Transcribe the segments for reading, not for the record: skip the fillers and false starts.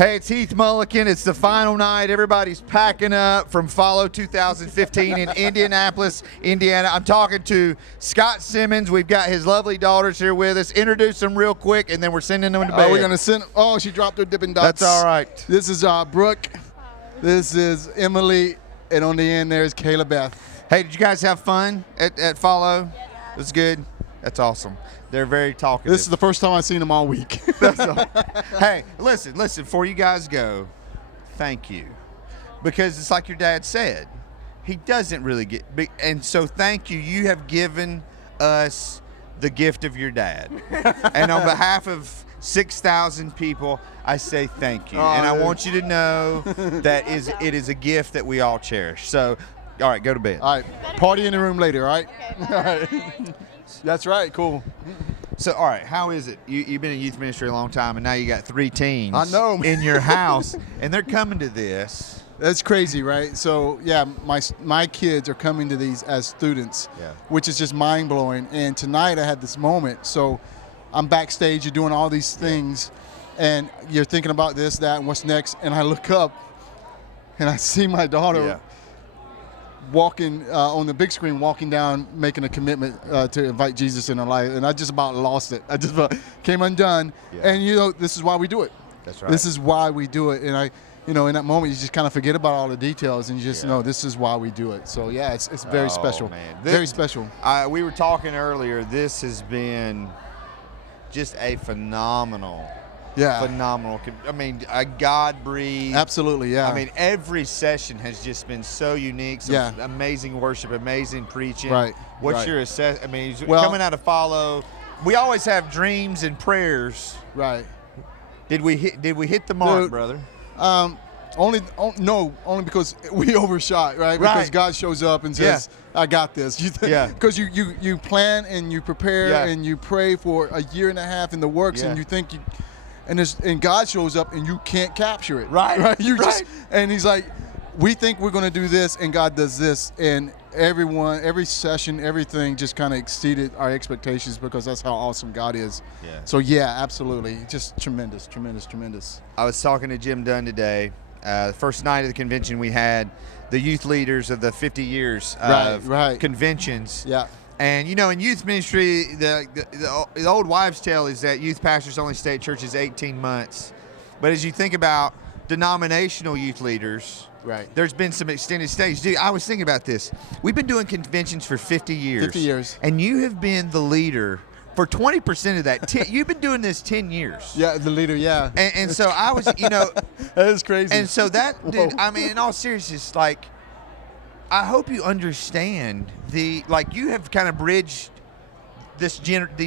Hey, it's Heath Mullikin. It's the final night. Everybody's packing up from Follow 2015 in Indianapolis, Indiana. I'm talking to Scott Simmons. We've got his lovely daughters here with us. Introduce them real quick, and then we're sending them to bed. We're going to send. Oh, she dropped her Dippin' Dots. That's all right. This is Brooke. This is Emily. And on the end, there's Kayla Beth. Hey, did you guys have fun at Follow? It was good. That's awesome. They're very talkative. This is the first time I've seen them all week. That's all. Hey, listen, before you guys go, thank you. Because it's like your dad said, he doesn't really get big. And so thank you. You have given us the gift of your dad. And on behalf of 6,000 people, I say thank you. And I want you to know that it is a gift that we all cherish. So, all right, go to bed. All right, party in the room later, all right? Okay. All right. That's right, cool. So, all right, how is it? You've been in youth ministry a long time, and now you got 3 teens I know, man. in your house, and they're coming to this. That's crazy, right? So, yeah, my kids are coming to these as students, which is just mind-blowing. And tonight I had this moment. So I'm backstage, you're doing all these things, and you're thinking about this, that, and what's next. And I look up, and I see my daughter walking on the big screen, walking down, making a commitment to invite Jesus in her life, and I just about lost it. I just about came undone. And this is why we do it. That's right. This is why we do it. And in that moment, you just kind of forget about all the details, and you just know this is why we do it. So yeah, it's very special. Man. Very special. We were talking earlier. This has been just a phenomenal. I mean, a God-breathed. Absolutely, yeah. I mean, every session has just been so unique. Some amazing worship, amazing preaching. Right. What's your assessment? I mean, coming out of Follow, we always have dreams and prayers. Right. Did we hit the mark, brother? Only because we overshot, right? Because God shows up and says, I got this. Because you plan and you prepare and you pray for a year and a half in the works, and you think and God shows up and you can't capture it. Right. And he's like, we think we're going to do this, and God does this. And every session, everything just kind of exceeded our expectations, because that's how awesome God is. Yeah. So absolutely. Just tremendous. I was talking to Jim Dunn today. The first night of the convention, we had the youth leaders of the 50 years of conventions. Yeah. And, in youth ministry, the old wives' tale is that youth pastors only stay at churches 18 months. But as you think about denominational youth leaders, there's been some extended stays. Dude, I was thinking about this. We've been doing conventions for 50 years. 50 years. And you have been the leader for 20% of that. You've been doing this 10 years. Yeah, the leader, yeah. And so I was, That is crazy. And so that, dude, I mean, in all seriousness, like, I hope you understand you have kind of bridged these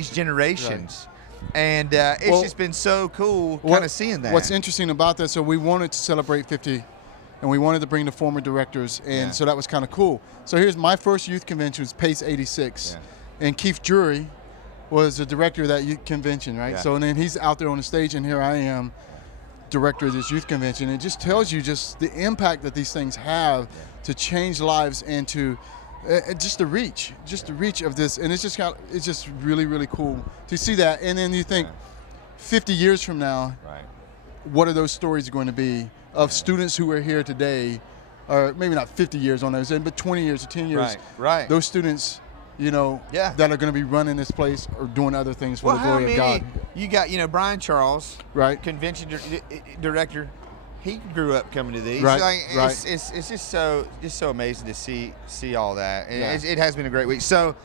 generations. Right. And it's just been so cool kind of seeing that. What's interesting about that, so we wanted to celebrate 50, and we wanted to bring the former directors, and so that was kind of cool. So here's my first youth convention, was Pace 86, and Keith Drury was the director of that youth convention, right? So and then he's out there on the stage, and here I am, director of this youth convention. It just tells you just the impact that these things have to change lives, and to just the reach of this. And it's just really, really cool to see that. And then you think 50 years from now, what are those stories going to be of students who are here today, or maybe not 50 years on those, but 20 years or 10 years, those students, that are going to be running this place or doing other things for the glory of God. You got, Brian Charles, convention director. He grew up coming to these. It's just so amazing to see all that. And it has been a great week. So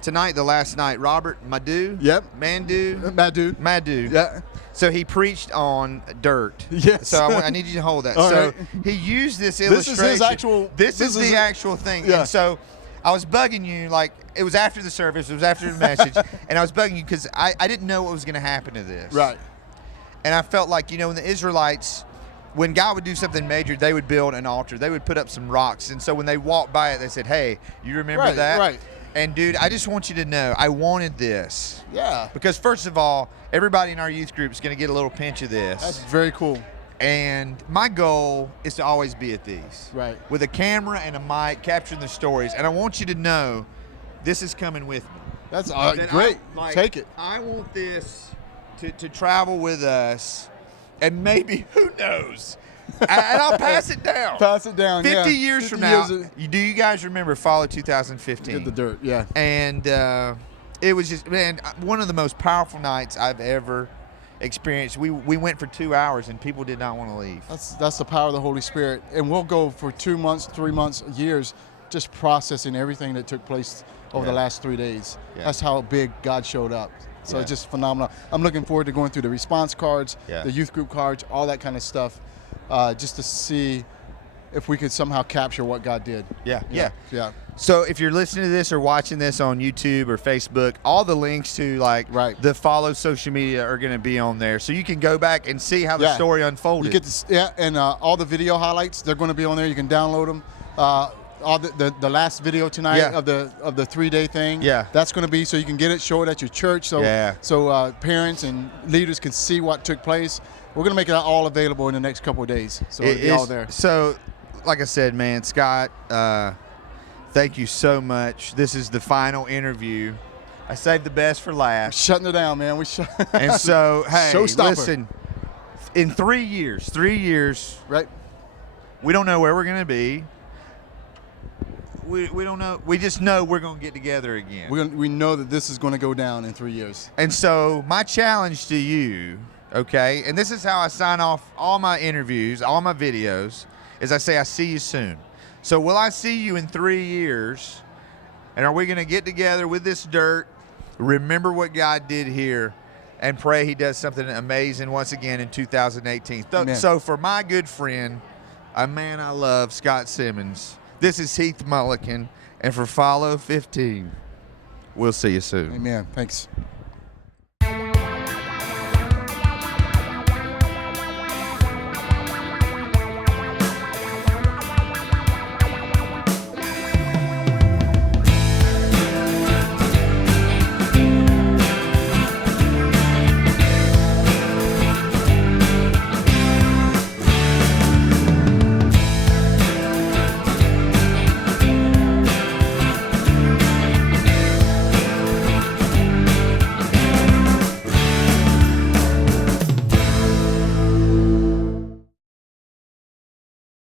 tonight, the last night, Robert Madu. Madu. Yeah. So he preached on dirt. Yes. So I need you to hold that. So he used this illustration. This is his actual. This is the actual thing. Yeah. And so I was bugging you, it was after the service, it was after the message, and I was bugging you because I didn't know what was going to happen to this. Right. And I felt like, when the Israelites, when God would do something major, they would build an altar. They would put up some rocks. And so when they walked by it, they said, hey, you remember that? Right. And, dude, I just want you to know, I wanted this. Yeah. Because, first of all, everybody in our youth group is going to get a little pinch of this. That's very cool. And my goal is to always be at these. Right. With a camera and a mic, capturing the stories. And I want you to know this is coming with me. That's great. Take it. I want this to travel with us and maybe, who knows? And I'll pass it down. Pass it down. 50 years from now, do you guys remember Fall of 2015? In the dirt, yeah. And it was just, man, one of the most powerful nights I've ever experienced. We went for 2 hours and people did not want to leave. That's the power of the Holy Spirit. And we'll go for 2 months, 3 months, years, just processing everything that took place over the last 3 days. Yeah. That's how big God showed up. So it's just phenomenal. I'm looking forward to going through the response cards, the youth group cards, all that kind of stuff, just to see if we could somehow capture what God did. Yeah. So if you're listening to this or watching this on YouTube or Facebook, all the links to the follow social media are going to be on there, so you can go back and see how the story unfolded. You get and all the video highlights, they're going to be on there. You can download them. All the last video tonight of the 3-day thing. That's going to be, so you can get it, show it at your church, so parents and leaders can see what took place. We're going to make it all available in the next couple of days, so it'll be all there. So, like I said, man, Scott, thank you so much. This is the final interview. I saved the best for last. Shutting it down, man. And so, hey, showstopper. Listen, in 3 years, right? We don't know where we're going to be. We don't know. We just know we're going to get together again. We know that this is going to go down in 3 years. And so my challenge to you, okay, and this is how I sign off all my interviews, all my videos, is I say I see you soon. So will I see you in 3 years, and are we going to get together with this dirt, remember what God did here, and pray he does something amazing once again in 2018. So for my good friend, a man I love, Scott Simmons, this is Heath Mullikin, and for Follow 15, we'll see you soon. Amen. Thanks.